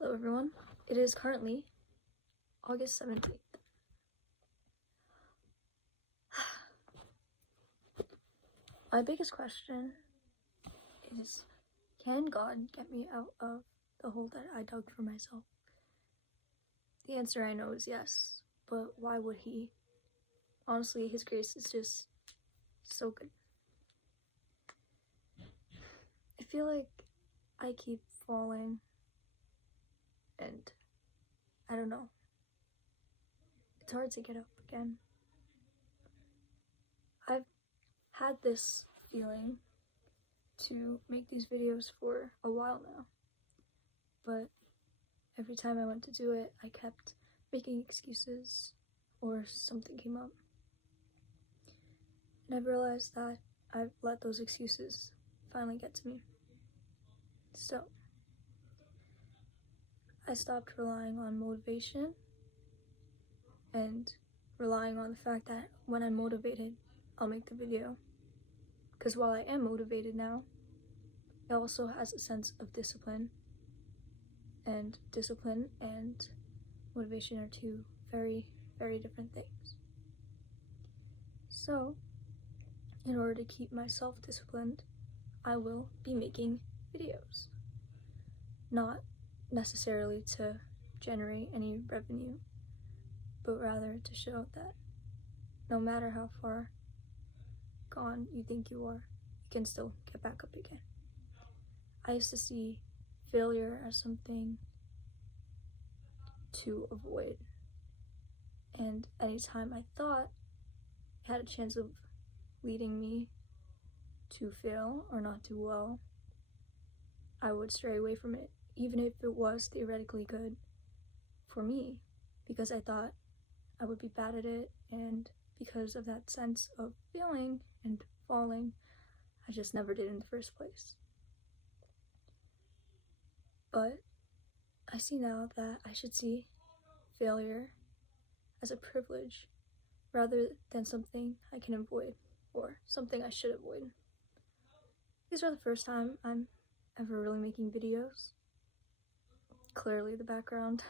Hello everyone, it is currently August 17th. My biggest question is, can God get me out of the hole that I dug for myself? The answer I know is yes, but why would he? Honestly, his grace is just so good. I feel like I keep falling and I don't know. It's hard to get up again. I've had this feeling to make these videos for a while now, but every time I went to do it, I kept making excuses or something came up. And I've realized that I've let those excuses finally get to me. So I stopped relying on motivation and relying on the fact that when I'm motivated, I'll make the video. Because while I am motivated now, it also has a sense of discipline. And discipline and motivation are two very, very different things. So, in order to keep myself disciplined, I will be making videos. Not necessarily to generate any revenue, but rather to show that no matter how far gone you think you are, you can still get back up again. I used to see failure as something to avoid, and anytime I thought it had a chance of leading me to fail or not do well, I would stray away from it, even if it was theoretically good for me, because I thought I would be bad at it, and because of that sense of failing and falling, I just never did in the first place. But I see now that I should see failure as a privilege rather than something I can avoid or something I should avoid. These are the first time I'm ever really making videos. Clearly the background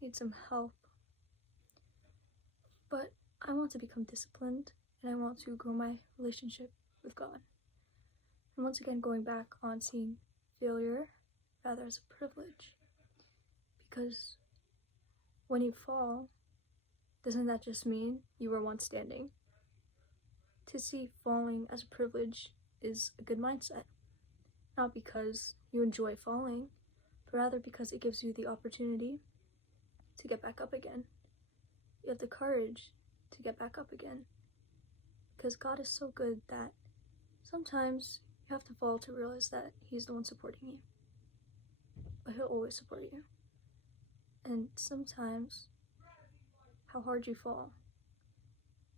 needs some help. But I want to become disciplined and I want to grow my relationship with God. And once again, going back on seeing failure rather as a privilege. Because when you fall, doesn't that just mean you were once standing? To see falling as a privilege is a good mindset. Not because you enjoy falling, but rather because it gives you the opportunity to get back up again. You have the courage to get back up again. Because God is so good that sometimes you have to fall to realize that He's the one supporting you. But He'll always support you. And sometimes how hard you fall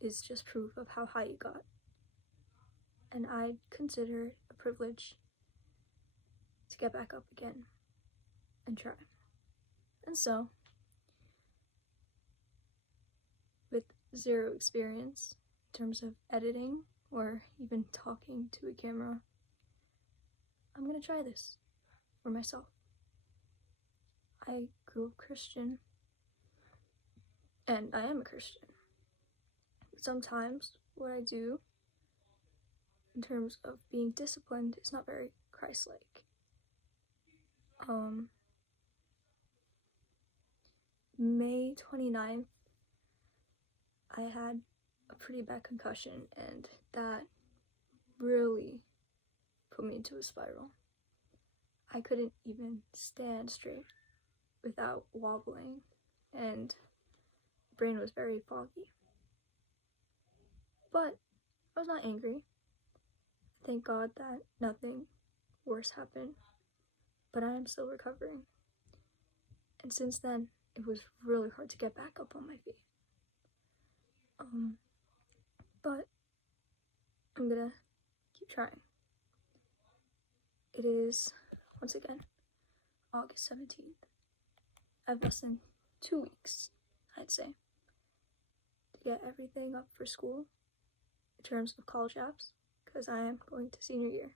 is just proof of how high you got. And I consider it a privilege to get back up again and try. And so, with zero experience in terms of editing or even talking to a camera, I'm gonna try this for myself. I grew up Christian, and I am a Christian. Sometimes what I do in terms of being disciplined is not very Christ-like. May 29th, I had a pretty bad concussion, and that really put me into a spiral. I couldn't even stand straight without wobbling, and my brain was very foggy. But I was not angry. Thank God that nothing worse happened, but I am still recovering. And since then, it was really hard to get back up on my feet. But I'm gonna keep trying. It is, once again, August 17th. I have less than 2 weeks, I'd say, to get everything up for school in terms of college apps, because I am going to senior year,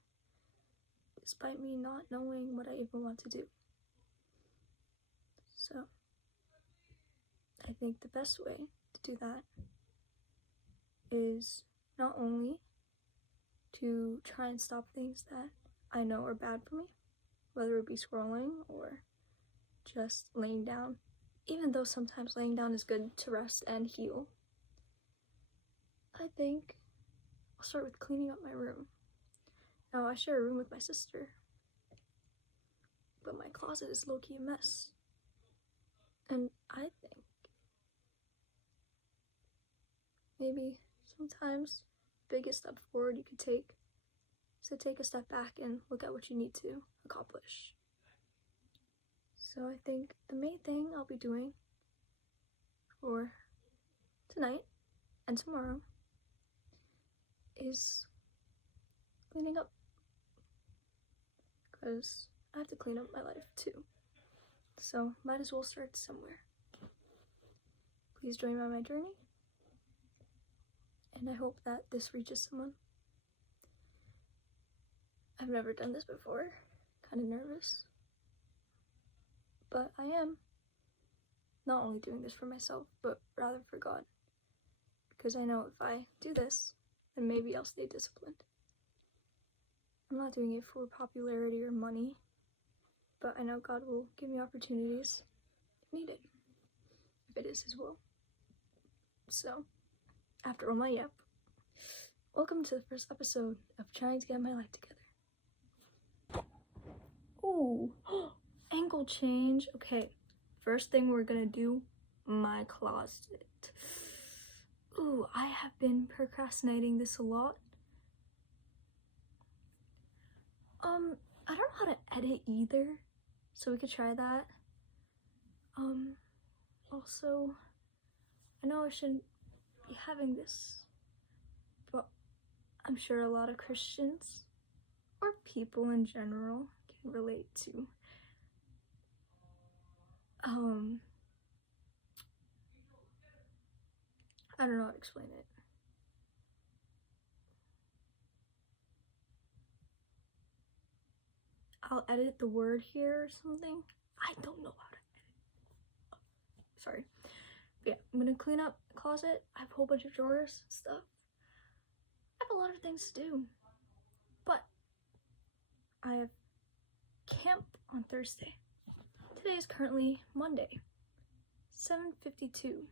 despite me not knowing what I even want to do. So I think the best way to do that is not only to try and stop things that I know are bad for me, whether it be scrolling or just laying down, even though sometimes laying down is good to rest and heal. I think I'll start with cleaning up my room. Now, I share a room with my sister, but my closet is low-key a mess. And I think maybe sometimes the biggest step forward you could take is to take a step back and look at what you need to accomplish. So I think the main thing I'll be doing for tonight and tomorrow is cleaning up, because I have to clean up my life too. So might as well start somewhere. Please join me on my journey, and I hope that this reaches someone. I've never done this before, kind of nervous, but I am not only doing this for myself, but rather for God, because I know if I do this, then maybe I'll stay disciplined. I'm not doing it for popularity or money, but I know God will give me opportunities if needed, if it is His will. So, after all my yep, welcome to the first episode of Trying to Get My Life Together. Ooh, angle change. Okay, first thing we're gonna do, my closet. Ooh, I have been procrastinating this a lot. I don't know how to edit either, so we could try that. Also, I know I shouldn't be having this, but I'm sure a lot of Christians, or people in general, can relate to, I don't know how to explain it. I'll edit the word here or something. I don't know how to edit. Sorry. But yeah, I'm gonna clean up the closet. I have a whole bunch of drawers and stuff. I have a lot of things to do. But I have camp on Thursday. Today is currently Monday, 7:52.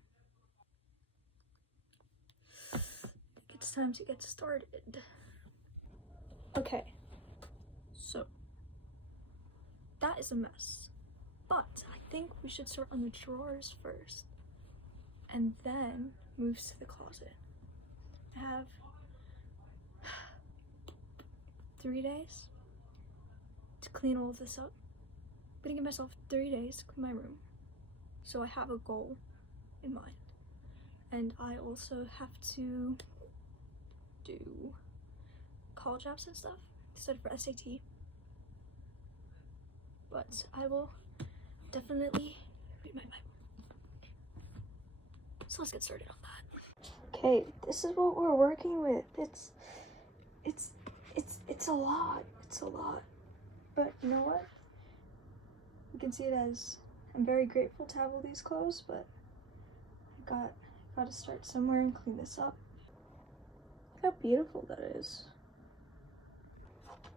I think it's time to get started. Okay, so that is a mess, but I think we should start on the drawers first and then move to the closet. I have 3 days to clean all of this up. I'm gonna give myself 3 days to clean my room, so I have a goal in mind, and I also have to do college apps and stuff to study for SAT. But I will definitely read my Bible. So let's get started on that. Okay, this is what we're working with. It's a lot. It's a lot. But you know what? You can see it as I'm very grateful to have all these clothes, but I got to start somewhere and clean this up. Look how beautiful that is.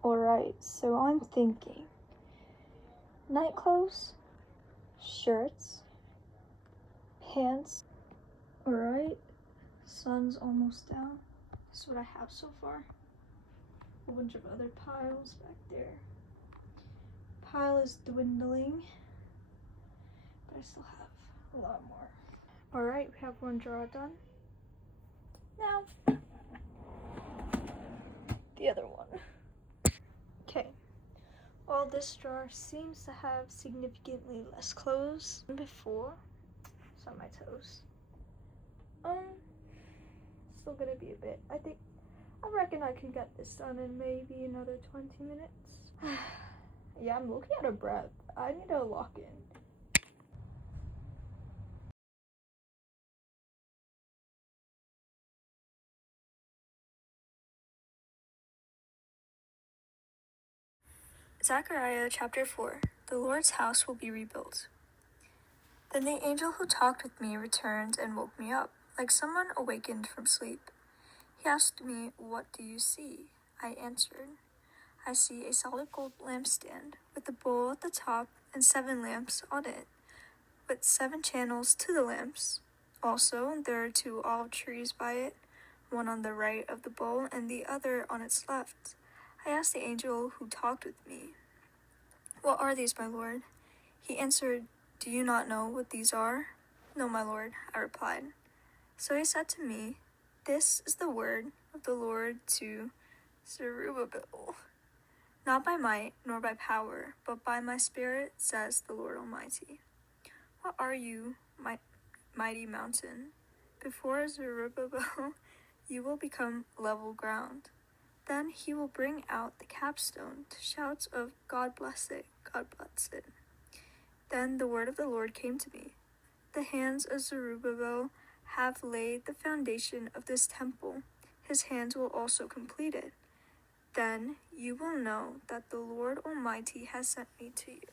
Alright, so I'm thinking night clothes, shirts, pants. Alright, sun's almost down. This is what I have so far. A whole bunch of other piles back there. Pile is dwindling, but I still have a lot more. Alright, we have one drawer done. Now, the other one. Okay, while this drawer seems to have significantly less clothes than before, it's on my toes. Still gonna be a bit. I reckon I can get this done in maybe another 20 minutes. Yeah, I'm looking out of breath. I need to lock in. Zechariah chapter 4. The Lord's house will be rebuilt. Then the angel who talked with me returned and woke me up, like someone awakened from sleep. He asked me, "What do you see?" I answered, "I see a solid gold lampstand, with a bowl at the top and 7 lamps on it, with 7 channels to the lamps. Also, there are 2 olive trees by it, one on the right of the bowl and the other on its left." I asked the angel who talked with me, "What are these, my lord?" He answered, "Do you not know what these are?" "No, my lord," I replied. So he said to me, "This is the word of the Lord to Zerubbabel. Not by might nor by power, but by my spirit, says the Lord Almighty. What are you, my mighty mountain? Before Zerubbabel, you will become level ground. Then he will bring out the capstone to shouts of 'God bless it, God bless it.'" Then the word of the Lord came to me. "The hands of Zerubbabel have laid the foundation of this temple. His hands will also complete it. Then you will know that the Lord Almighty has sent me to you.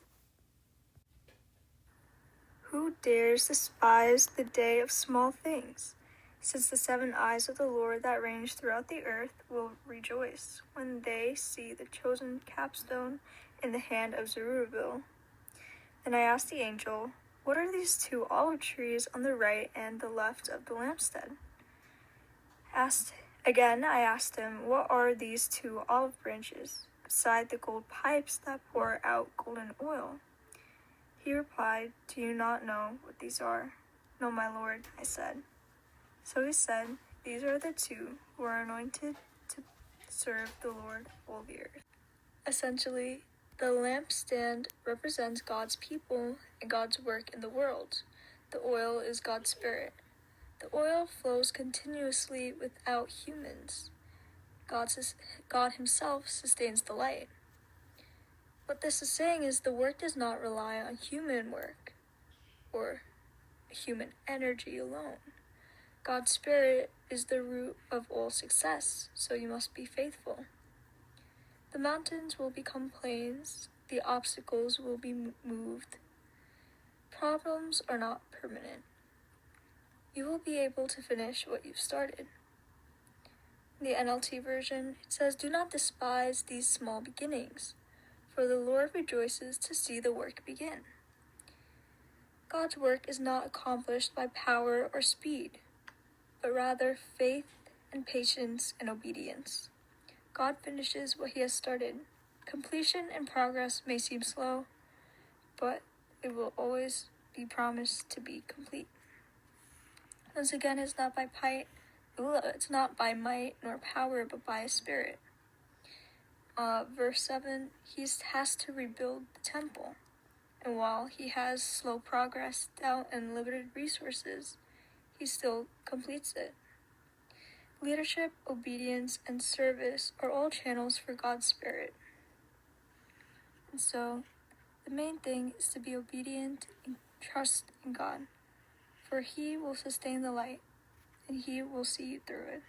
Who dares despise the day of small things? Since the 7 eyes of the Lord that range throughout the earth will rejoice when they see the chosen capstone in the hand of Zerubbabel." Then I asked the angel, "What are these 2 olive trees on the right and the left of the lampstand?" I asked him, "What are these 2 olive branches beside the gold pipes that pour out golden oil?" He replied, "Do you not know what these are?" "No, my lord," I said. So he said, "These are the 2 who are anointed to serve the Lord of all the earth." Essentially, the lampstand represents God's people and God's work in the world. The oil is God's spirit. The oil flows continuously without humans. God himself sustains the light. What this is saying is the work does not rely on human work or human energy alone. God's spirit is the root of all success, so you must be faithful. The mountains will become plains, the obstacles will be moved. Problems are not permanent. You will be able to finish what you've started. In the NLT version, it says, "Do not despise these small beginnings, for the Lord rejoices to see the work begin." God's work is not accomplished by power or speed, but rather faith and patience and obedience. God finishes what he has started. Completion and progress may seem slow, but it will always be promised to be complete. Once again, it's not by might nor power, but by his spirit. Verse 7, he has to rebuild the temple. And while he has slow progress, doubt, and limited resources, he still completes it. Leadership, obedience, and service are all channels for God's Spirit. And so, the main thing is to be obedient and trust in God, for he will sustain the light, and he will see you through it.